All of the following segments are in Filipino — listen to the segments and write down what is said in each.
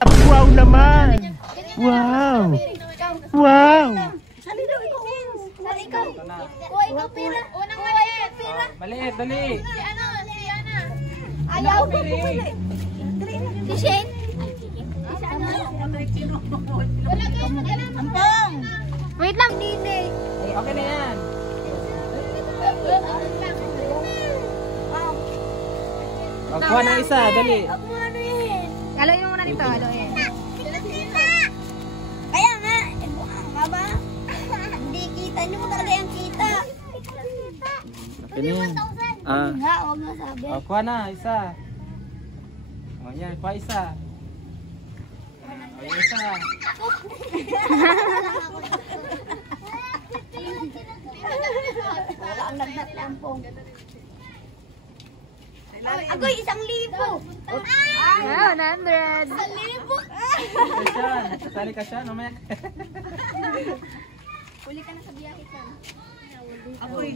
Wow naman! Wow! Wow! Sali daw, ikaw. Sali ikaw. Kuha ikaw pira. Unang maliit. Pira. Maliit, dali. Si ano? Si Ana. Ayaw ko. Si Shane. Si ano? Wala kayo. Ampong. Wait lang, Dite. Okay na yan. Kuha ng isa, dali. Haluin mo muna dito. Haluin. Kaya nga. Nga ba? Hindi kita. Hindi mo talaga yung kita. Okay na yan. Nga, huwag na sabi. Kuha na, isa. Yan, kuha isa. Yung isa. Wala ang lagnat lampong. Ako 1,000. 100. 1,000. Kasyan, sasali ka siya, mamaya. Huli ka na sa biyahe ka.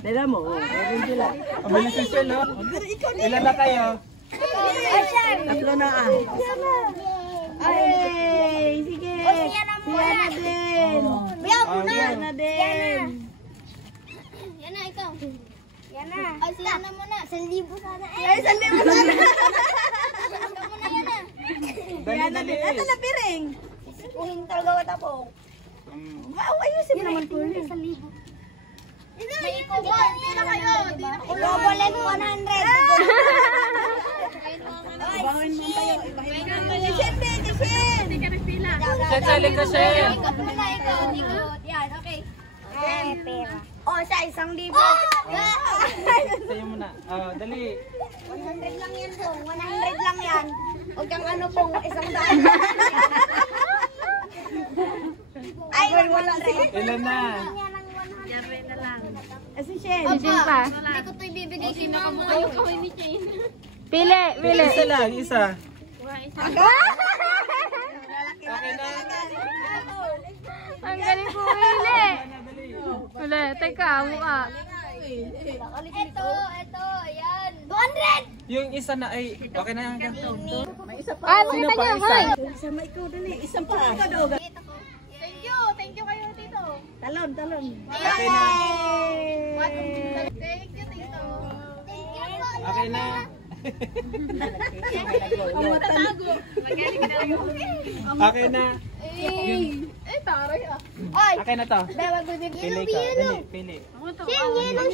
Tila mo, meron sila. Pabili ka siya, no? Ilan na kayo? Tatlo na Ay, sige. O, siya na muna. din. Biyaw mo na. Yan na din. Yan na, ikaw. Yan na. Ay, siya na muna. 1,000 sana eh. Ay, 1,000 sana. Ikaw muna yan na. Dali, dali. Ito na piring. Sisipuhin talaga wata po. Wow, ayusin mo naman po. 1,000. May ikaw ba? Hindi na kayo. Ikaw ba 100? Bawin mo tayo. Siya, sali ka siya. Ikot muna, ikot. Ikot. Yan, okay. Pera. O, siya 1,000. Sa'yo muna. Dali. 100 lang yan po. 100 lang yan. Huwag kang ano po, 100. Ay, wala Ilan na? Asi siya. Opa, hindi ko ito ibibigay si mama. Ayaw ko ni Chain. Pili, pili. Isa lang, isa. Okay na. Ang galing po, pili. Wala, teka, mukha. Ito, yan. 200! Yung isa na ay, okay na yan. Ah, makita niyo, hoy. Isama ikaw dali. Isang pa ka daw. Thank you kayo, Tito. Talon. Okay na. Thank you, Tito. Thank you po. Okay na. Okay na. Taray ah. Okay na to. Bawa ko din. Pili ka. Dali, pili.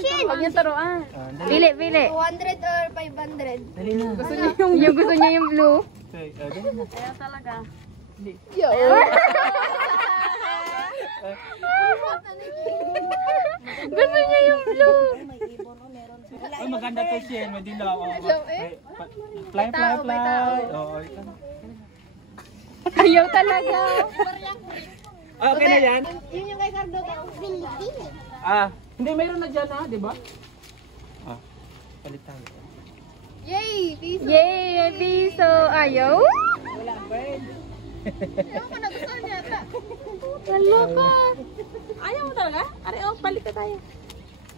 Shin. Huwag niyong turuan. Dali. Pili, pili. 200 or 500? Dali na. Yung gusto niya yung blue. Okay, dali na. Gusto niya yung blue. Ay, maganda to siya. May dilaw. Fly. Oo, ito na. Ayaw talaga. Okay na yan? Yun yung kay Cardo ka. Hindi, mayroon na dyan di ba? Palit tayo. Yay! Piso. Yay, may piso. Ayaw? Ewan ko nagustuhan niya ata. Wala ka. Ayaw mo talaga? Are, palit na tayo.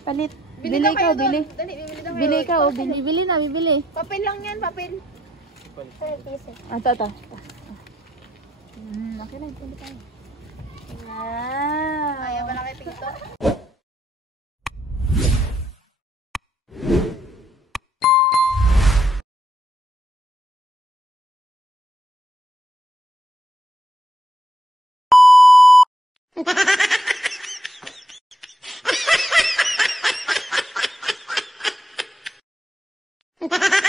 Palit. Bili Bili na ikaw, kayo bili. doon. Dali, bibili na kayo. Bili ikaw, bili. Bili na, bibili. Papel lang yan, papel. Ito. Okay na, bili tayo. Ayaw ba na kay Tito? Ha ha ha!